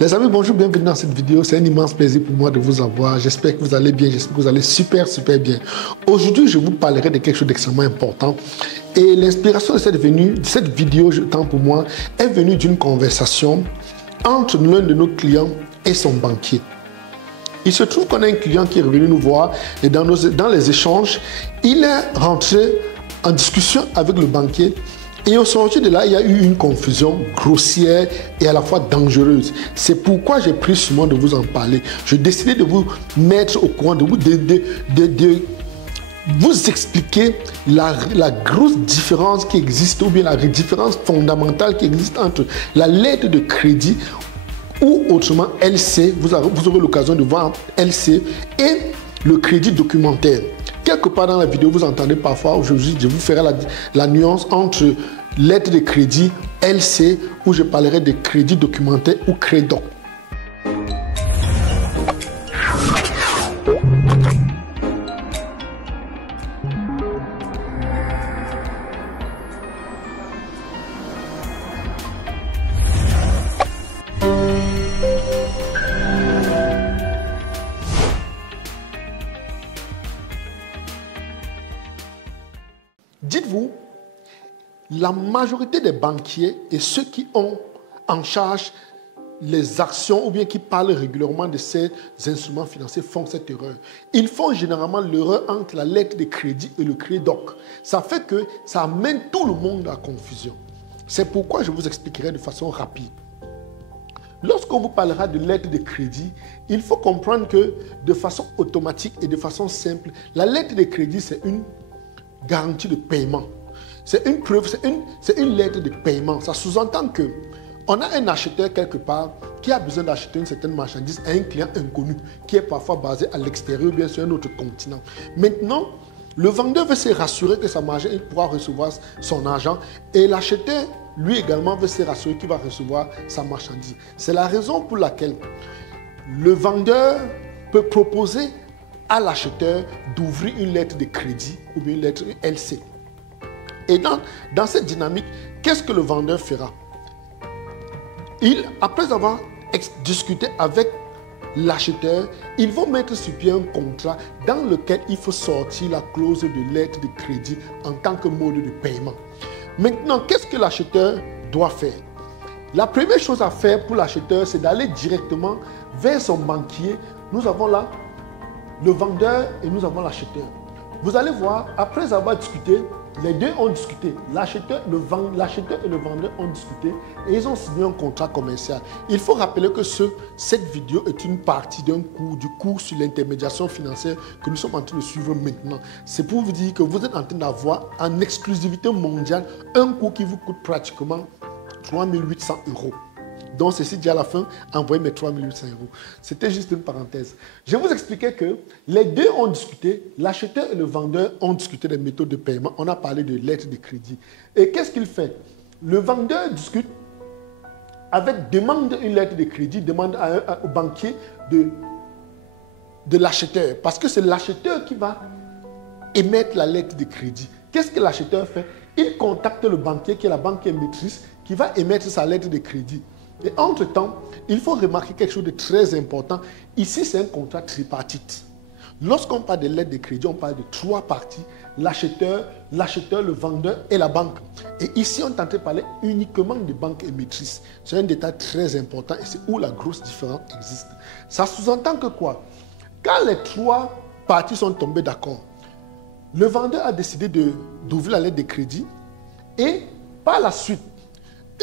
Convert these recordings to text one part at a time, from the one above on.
Les amis, bonjour, bienvenue dans cette vidéo. C'est un immense plaisir pour moi de vous avoir. J'espère que vous allez bien, j'espère que vous allez super bien. Aujourd'hui, je vous parlerai de quelque chose d'extrêmement important. Et l'inspiration de cette vidéo, tant pour moi, est venue d'une conversation entre l'un de nos clients et son banquier. Il se trouve qu'on a un client qui est revenu nous voir et dans les échanges, il est rentré en discussion avec le banquier. Et au sortir de là, il y a eu une confusion grossière et à la fois dangereuse. C'est pourquoi j'ai pris sur moi de vous en parler. J'ai décidé de vous mettre au courant, de vous expliquer la grosse différence qui existe, ou bien la différence fondamentale qui existe entre la lettre de crédit, ou autrement LC, vous aurez l'occasion de voir LC, et le crédit documentaire. Quelque part dans la vidéo, vous entendez parfois, aujourd'hui, je vous ferai la nuance entre lettre de crédit LC, où je parlerai de crédit documentaire ou crédoc. Dites-vous, la majorité des banquiers et ceux qui ont en charge les actions ou bien qui parlent régulièrement de ces instruments financiers font cette erreur. Ils font généralement l'erreur entre la lettre de crédit et le crédoc. Ça fait que ça amène tout le monde à la confusion. C'est pourquoi je vous expliquerai de façon rapide. Lorsqu'on vous parlera de lettre de crédit, il faut comprendre que de façon automatique et de façon simple, la lettre de crédit, c'est une garantie de paiement. C'est une preuve, c'est une lettre de paiement. Ça sous-entend que on a un acheteur quelque part qui a besoin d'acheter une certaine marchandise à un client inconnu qui est parfois basé à l'extérieur ou bien sur un autre continent. Maintenant, le vendeur veut se rassurer que sa marchandise pourra recevoir son argent et l'acheteur, lui également, veut se rassurer qu'il va recevoir sa marchandise. C'est la raison pour laquelle le vendeur peut proposer à l'acheteur d'ouvrir une lettre de crédit ou bien une lettre LC. Et dans cette dynamique, qu'est-ce que le vendeur fera? Après avoir discuté avec l'acheteur, ils vont mettre sur pied un contrat dans lequel il faut sortir la clause de lettre de crédit en tant que mode de paiement. Maintenant, qu'est-ce que l'acheteur doit faire? La première chose à faire pour l'acheteur, c'est d'aller directement vers son banquier. Nous avons là le vendeur et nous avons l'acheteur. Vous allez voir, après avoir discuté, les deux ont discuté. L'acheteur et le vendeur ont discuté et ils ont signé un contrat commercial. Il faut rappeler que cette vidéo est une partie du cours sur l'intermédiation financière que nous sommes en train de suivre maintenant. C'est pour vous dire que vous êtes en train d'avoir en exclusivité mondiale un cours qui vous coûte pratiquement 3 800 €. Donc, ceci dit à la fin, envoyez mes 3 800 €. C'était juste une parenthèse. Je vous expliquais que les deux ont discuté, l'acheteur et le vendeur ont discuté des méthodes de paiement. On a parlé de lettres de crédit. Et qu'est-ce qu'il fait? Le vendeur discute demande une lettre de crédit, demande au banquier de l'acheteur. Parce que c'est l'acheteur qui va émettre la lettre de crédit. Qu'est-ce que l'acheteur fait? Il contacte le banquier qui est la banque émettrice qui va émettre sa lettre de crédit. Et entre-temps, il faut remarquer quelque chose de très important. Ici, c'est un contrat tripartite. Lorsqu'on parle de lettre de crédit, on parle de trois parties. L'acheteur, le vendeur et la banque. Et ici, on est en train de parler uniquement de banque émettrice. C'est un détail très important et c'est où la grosse différence existe. Ça sous-entend que quoi? Quand les trois parties sont tombées d'accord, le vendeur a décidé d'ouvrir la lettre de crédit et par la suite,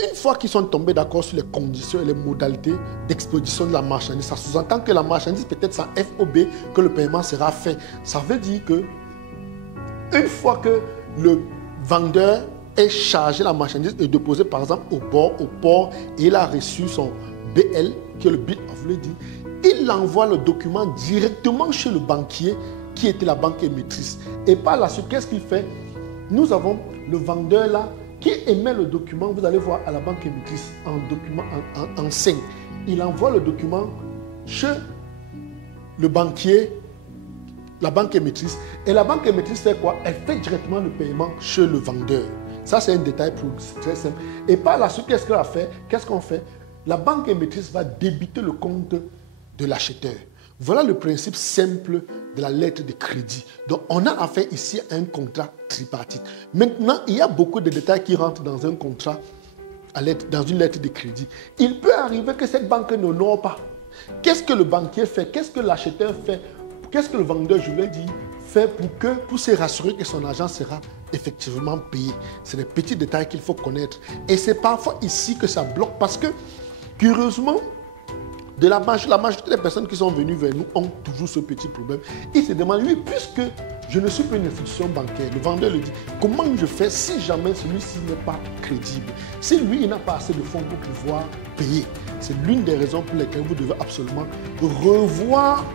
une fois qu'ils sont tombés d'accord sur les conditions et les modalités d'expédition de la marchandise, ça sous-entend que la marchandise peut être sans FOB, que le paiement sera fait. Ça veut dire que une fois que le vendeur ait chargé la marchandise et déposé par exemple au port et il a reçu son BL, qui est le Bill of Lading, il envoie le document directement chez le banquier qui était la banque émettrice. Et par la suite, qu'est-ce qu'il fait? Nous avons le vendeur là qui émet le document, vous allez voir à la banque émettrice en document en 5. Il envoie le document chez le banquier, la banque émettrice. Et la banque émettrice fait quoi? Elle fait directement le paiement chez le vendeur. Ça, c'est un détail très simple. Et par la suite, qu'est-ce qu'elle a fait? Qu'est-ce qu'on fait? la banque émettrice va débiter le compte de l'acheteur. Voilà le principe simple de la lettre de crédit. Donc, on a affaire ici à un contrat tripartite. Maintenant, il y a beaucoup de détails qui rentrent dans un contrat, dans une lettre de crédit. Il peut arriver que cette banque n'honore pas. Qu'est-ce que le banquier fait? Qu'est-ce que l'acheteur fait? Qu'est-ce que le vendeur, je l'ai dit, fait pour se rassurer que son argent sera effectivement payé? C'est des petits détails qu'il faut connaître. Et c'est parfois ici que ça bloque parce que, curieusement, la majorité des personnes qui sont venues vers nous ont toujours ce petit problème. Ils se demandent, oui, puisque je ne suis pas une institution bancaire, le vendeur le dit, comment je fais si jamais celui-ci n'est pas crédible? Si lui, il n'a pas assez de fonds pour pouvoir payer. C'est l'une des raisons pour lesquelles vous devez absolument revoir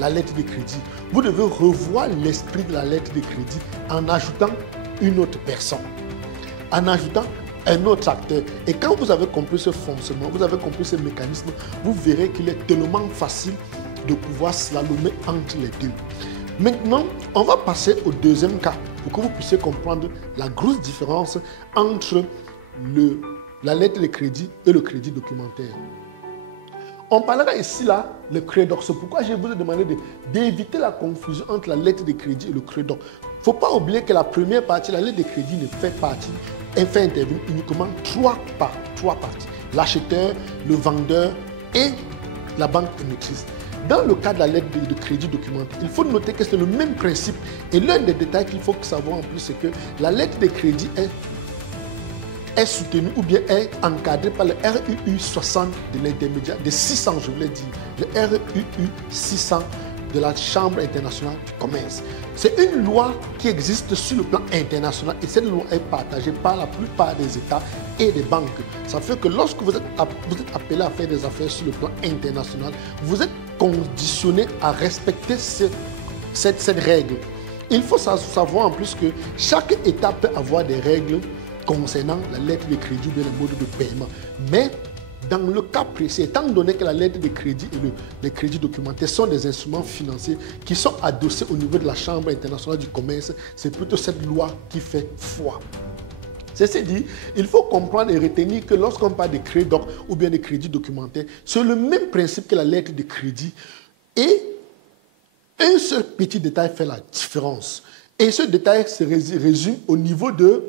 la lettre de crédit. Vous devez revoir l'esprit de la lettre de crédit en ajoutant une autre personne, en ajoutant un autre acteur. Et quand vous avez compris ce fonctionnement, vous avez compris ce mécanisme, vous verrez qu'il est tellement facile de pouvoir slalomer entre les deux. Maintenant, on va passer au deuxième cas pour que vous puissiez comprendre la grosse différence entre la lettre de crédit et le crédit documentaire. On parlera ici, là, le crédor. C'est pourquoi je vous ai demandé d'éviter la confusion entre la lettre de crédit et le crédor. Il ne faut pas oublier que la première partie, la lettre de crédit ne fait partie, elle fait intervenir uniquement trois parties. L'acheteur, le vendeur et la banque émettrice. Dans le cas de la lettre de crédit documentaire, il faut noter que c'est le même principe. Et l'un des détails qu'il faut savoir en plus, c'est que la lettre de crédit est soutenue ou bien est encadrée par le RUU 60 de l'intermédiaire, de 600, je voulais dire, le RUU 600 de la Chambre internationale du commerce. C'est une loi qui existe sur le plan international et cette loi est partagée par la plupart des États et des banques. Ça fait que lorsque vous êtes appelé à faire des affaires sur le plan international, vous êtes conditionné à respecter cette règle. Il faut savoir en plus que chaque État peut avoir des règles concernant la lettre de crédit ou bien le mode de paiement. Mais dans le cas précis, étant donné que la lettre de crédit et le crédit documentaire sont des instruments financiers qui sont adossés au niveau de la Chambre internationale du commerce, c'est plutôt cette loi qui fait foi. Ceci dit, il faut comprendre et retenir que lorsqu'on parle de crédor ou bien de crédit documentaire, c'est le même principe que la lettre de crédit et un seul petit détail fait la différence. Et ce détail se résume au niveau de